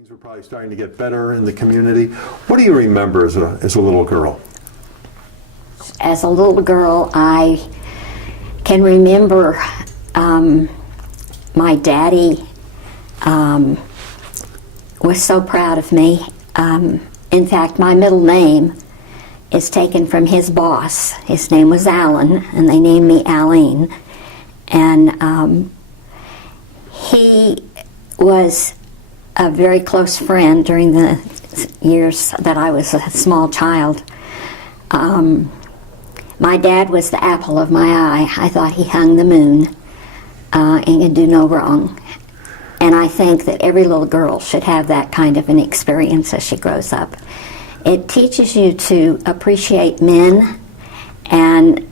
Things were probably starting to get better in the community. What do you remember as a little girl? As a little girl, I can remember my daddy was so proud of me. In fact, my middle name is taken from his boss. His name was Alan, and they named me Aline. And he was a very close friend during the years that I was a small child. My dad was the apple of my eye. I thought he hung the moon and could do no wrong. And I think that every little girl should have that kind of an experience as she grows up. It teaches you to appreciate men and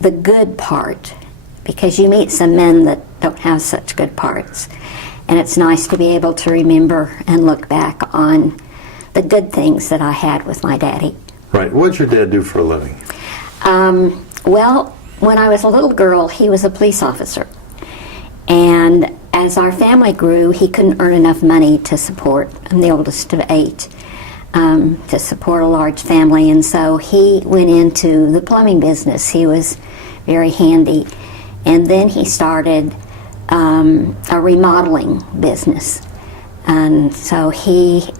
the good part, because you meet some men that don't have such good parts. And it's nice to be able to remember and look back on the good things that I had with my daddy. Right. What did your dad do for a living? Well, when I was a little girl, he was a police officer. And as our family grew, he couldn't earn enough money to support, I'm the oldest of 8, to support a large family. And so he went into the plumbing business. He was very handy. And then he started a remodeling business. And so he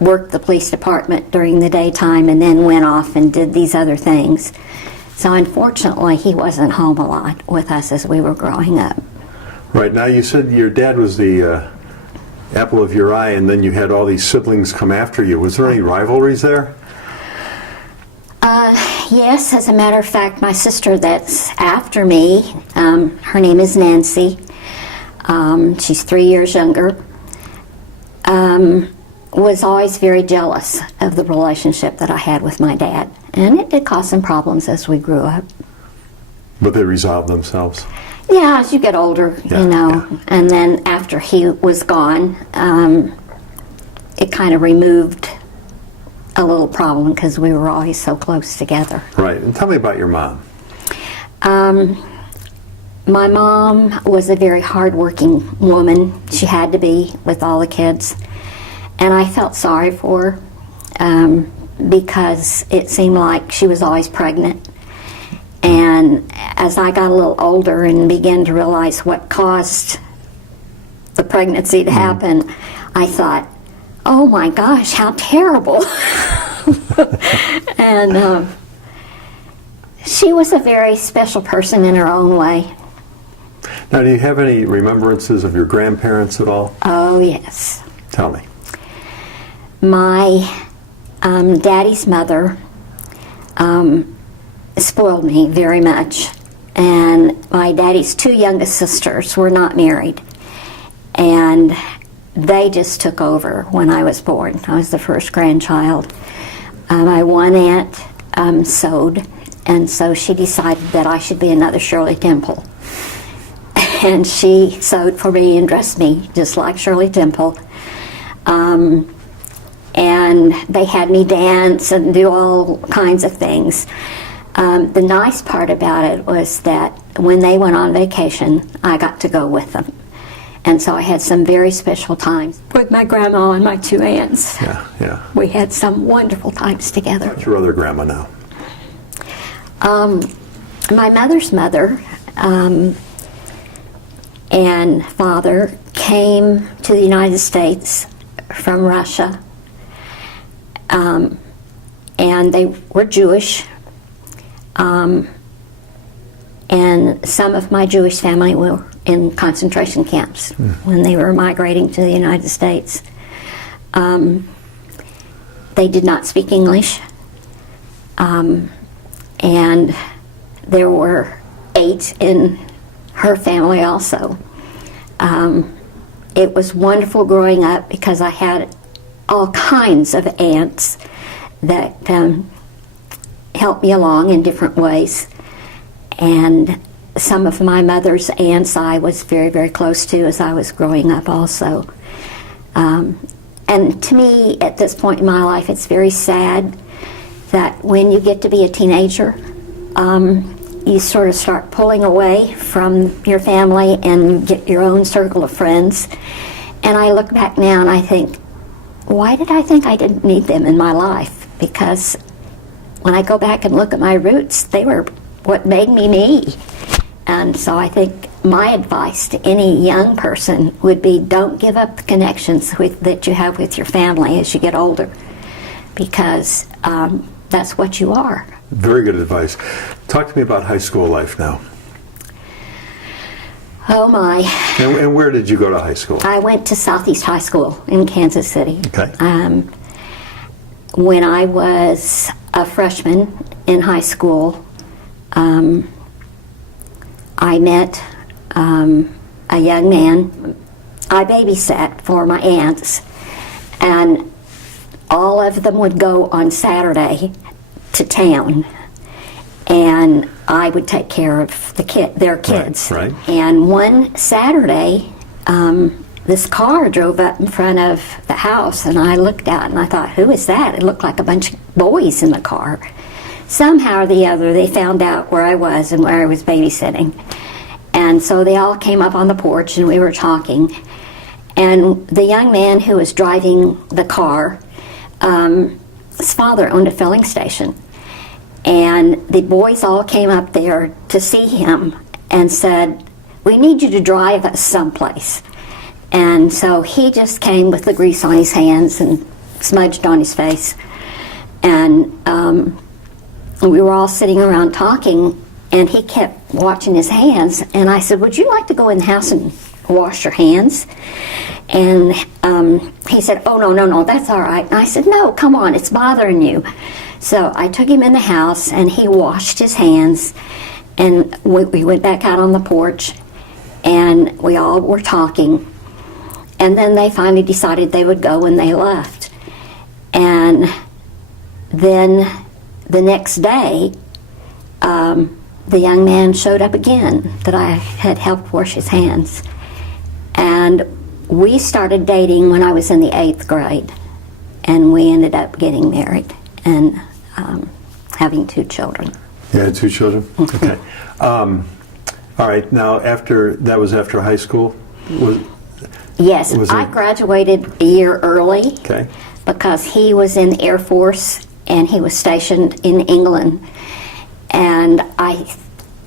worked the police department during the daytime and then went off and did these other things. So unfortunately, he wasn't home a lot with us as we were growing up. Right. Now, you said your dad was the apple of your eye, and then you had all these siblings come after you. Was there any rivalries there? Yes, as a matter of fact, my sister that's after me, her name is Nancy. She's 3 years younger. Was always very jealous of the relationship that I had with my dad. And it did cause some problems as we grew up. But they resolved themselves? Yeah, as you get older, yeah, you know. Yeah. And then after he was gone, it kind of removed a little problem because we were always so close together. Right. And tell me about your mom. My mom was a very hard-working woman. She had to be with all the kids. And I felt sorry for her because it seemed like she was always pregnant. And as I got a little older and began to realize what caused the pregnancy to happen, I thought, oh my gosh, how terrible. And she was a very special person in her own way. Now, do you have any remembrances of your grandparents at all? Oh, yes. Tell me. My daddy's mother spoiled me very much, and my daddy's 2 youngest sisters were not married, and they just took over when I was born. I was the first grandchild. My one aunt sewed, and so she decided that I should be another Shirley Temple. And she sewed for me and dressed me just like Shirley Temple. And they had me dance and do all kinds of things. The nice part about it was that when they went on vacation, I got to go with them. And so I had some very special times with my grandma and my 2 aunts. Yeah, yeah. We had some wonderful times together. What's your other grandma now? My mother's mother and father came to the United States from Russia. And they were Jewish. And some of my Jewish family were in concentration camps when they were migrating to the United States. They did not speak English. And there were 8 in her family also. It was wonderful growing up because I had all kinds of aunts that helped me along in different ways. And some of my mother's aunts I was very, very close to as I was growing up also. And to me, at this point in my life, it's very sad that when you get to be a teenager, you sort of start pulling away from your family and you get your own circle of friends. And I look back now and I think, why did I think I didn't need them in my life? Because when I go back and look at my roots, they were what made me me. And so I think my advice to any young person would be, don't give up the connections that you have with your family as you get older, because that's what you are. Very good advice. Talk to me about high school life now. Oh my. And where did you go to high school? I went to Southeast High School in Kansas City. Okay. When I was a freshman in high school, I met a young man. I babysat for my aunts, and all of them would go on Saturday to town, and I would take care of their kids. Right. And one Saturday, this car drove up in front of the house, and I looked out and I thought, who is that? It looked like a bunch of boys in the car. Somehow or the other, they found out where I was and where I was babysitting. And so they all came up on the porch and we were talking. And the young man who was driving the car, his father owned a filling station. And the boys all came up there to see him and said, we need you to drive us someplace. And so he just came with the grease on his hands and smudged on his face. And we were all sitting around talking, and he kept watching his hands. And I said, would you like to go in the house and wash your hands? And he said, oh, no, that's all right. And I said, no, come on, it's bothering you. So I took him in the house, and he washed his hands, and we went back out on the porch, and we all were talking. And then they finally decided they would go, and they left. And then the next day, the young man showed up again that I had helped wash his hands. And we started dating when I was in the 8th grade, and we ended up getting married and having 2 children. You had 2 children? Mm-hmm. Okay. All right, now that was after high school? Yes, I graduated a year early. Okay. Because he was in the Air Force and he was stationed in England. And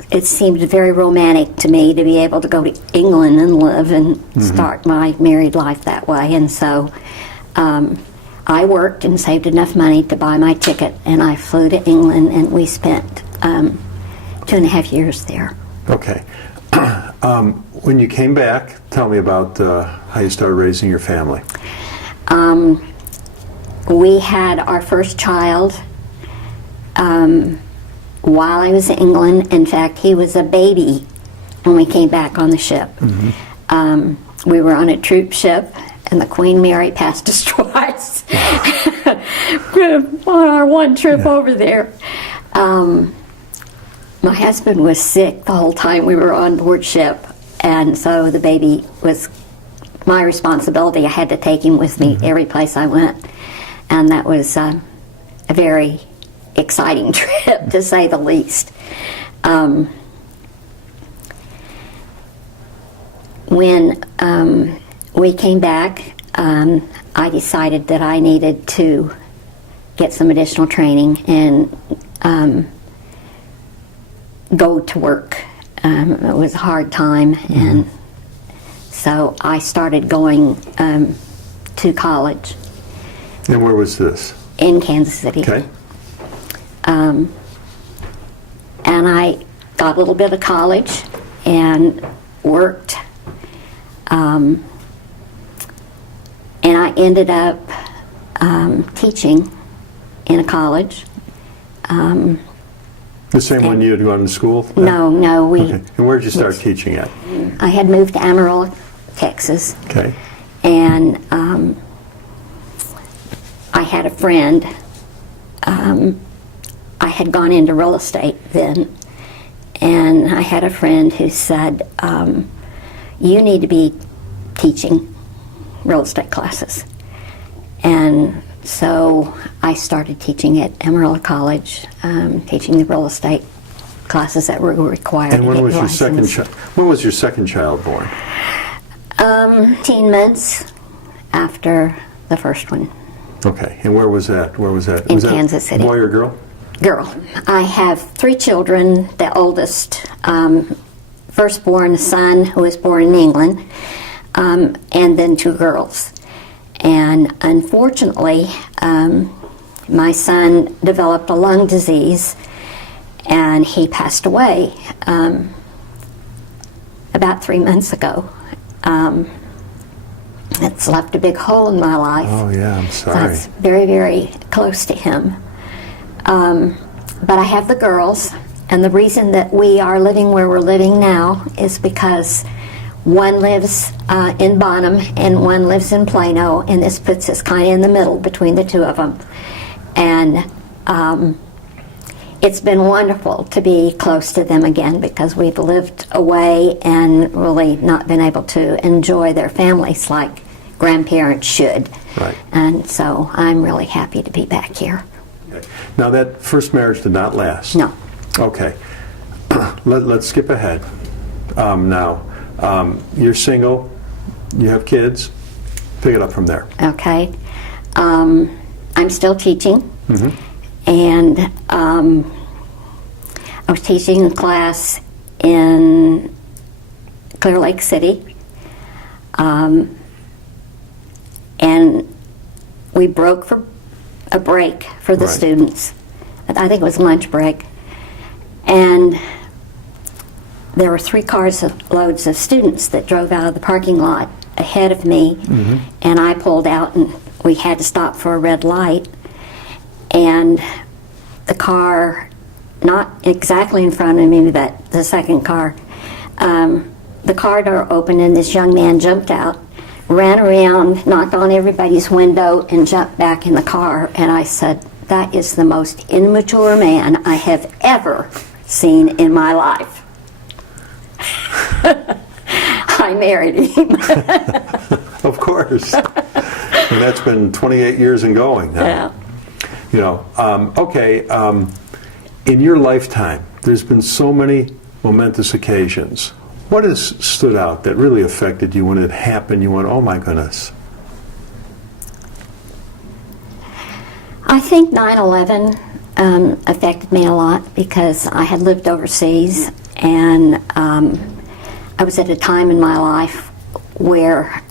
it seemed very romantic to me to be able to go to England and live and start my married life that way. And so I worked and saved enough money to buy my ticket, and I flew to England, and we spent 2.5 years there. Okay. When you came back, tell me about how you started raising your family. We had our first child while I was in England. In fact, he was a baby when we came back on the ship. We were on a troop ship, and the Queen Mary passed us twice on our one trip over there. My husband was sick the whole time we were on board ship, and so the baby was my responsibility. I had to take him with me every place I went, and that was a very exciting trip, to say the least. When we came back, I decided that I needed to get some additional training and go to work. It was a hard time, and so I started going to college. And where was this? In Kansas City. Okay. And I got a little bit of college and worked. And I ended up teaching in a college. The same one you had gone to school? No, we... Okay. And where did you start teaching at? I had moved to Amarillo, Texas. Okay. And I had a friend. I had gone into real estate then, and I had a friend who said, you need to be teaching real estate classes. And so I started teaching at Amarillo College, teaching the real estate classes that were required. And when was your second child born? 18 months after the first one. Okay, and where was that? Was that Kansas City. Boy or girl? Girl. I have 3 children. The oldest, firstborn son, who was born in England, and then 2 girls. And unfortunately, my son developed a lung disease, and he passed away about 3 months ago. It's left a big hole in my life. Oh, yeah, I'm So sorry. it's very, very close to him. But I have the girls, and the reason that we are living where we're living now is because one lives in Bonham and one lives in Plano, and this puts us kind of in the middle between the 2 of them. And it's been wonderful to be close to them again, because we've lived away and really not been able to enjoy their families like grandparents should. Right. And so I'm really happy to be back here. Now, that first marriage did not last? No. Okay. Let's skip ahead. Now, you're single, you have kids. Pick it up from there. Okay. I'm still teaching. Mm-hmm. And I was teaching a class in Clear Lake City. And we broke for a break for the Right. students. I think it was lunch break. And there were 3 cars loads of students that drove out of the parking lot ahead of me. Mm-hmm. And I pulled out, and we had to stop for a red light. And the car, not exactly in front of me, but the second car, the car door opened, and this young man jumped out, ran around, knocked on everybody's window, and jumped back in the car. And I said, "That is the most immature man I have ever seen in my life." I married him. Of course. And that's been 28 years and going now. Yeah. You know, in your lifetime, there's been so many momentous occasions. What has stood out that really affected you when it happened? You went, "Oh my goodness." I think 9/11 affected me a lot, because I had lived overseas, and I was at a time in my life where,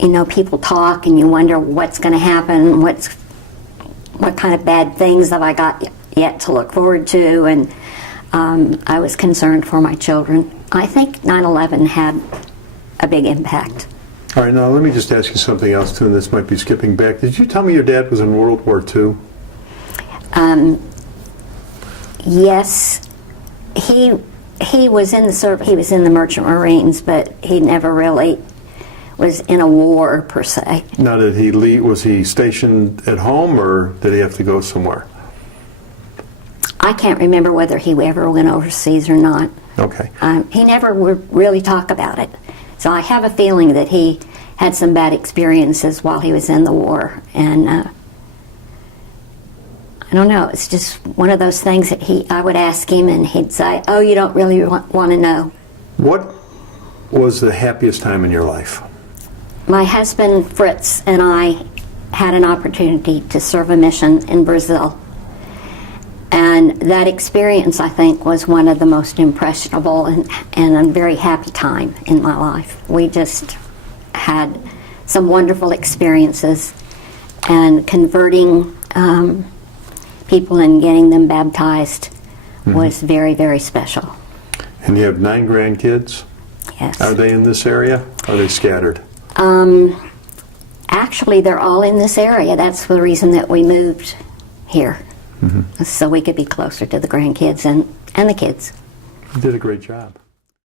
you know, people talk and you wonder what's going to happen, what kind of bad things have I got yet to look forward to, and I was concerned for my children. I think 9/11 had a big impact. All right, now let me just ask you something else too, and this might be skipping back. Did you tell me your dad was in World War II? Yes, he was in the he was in the Merchant Marines, but he never really was in a war per se. Now, did he leave? Was he stationed at home, or did he have to go somewhere? I can't remember whether he ever went overseas or not. Okay. He never would really talk about it. So I have a feeling that he had some bad experiences while he was in the war. And I don't know, it's just one of those things that I would ask him, and he'd say, "Oh, you don't really want to know." What was the happiest time in your life? My husband, Fritz, and I had an opportunity to serve a mission in Brazil. And that experience, I think, was one of the most impressionable and a very happy time in my life. We just had some wonderful experiences, and converting people and getting them baptized was very, very special. And you have 9 grandkids? Yes. Are they in this area? Are they scattered? Actually, they're all in this area. That's the reason that we moved here. So we could be closer to the grandkids and the kids. You did a great job.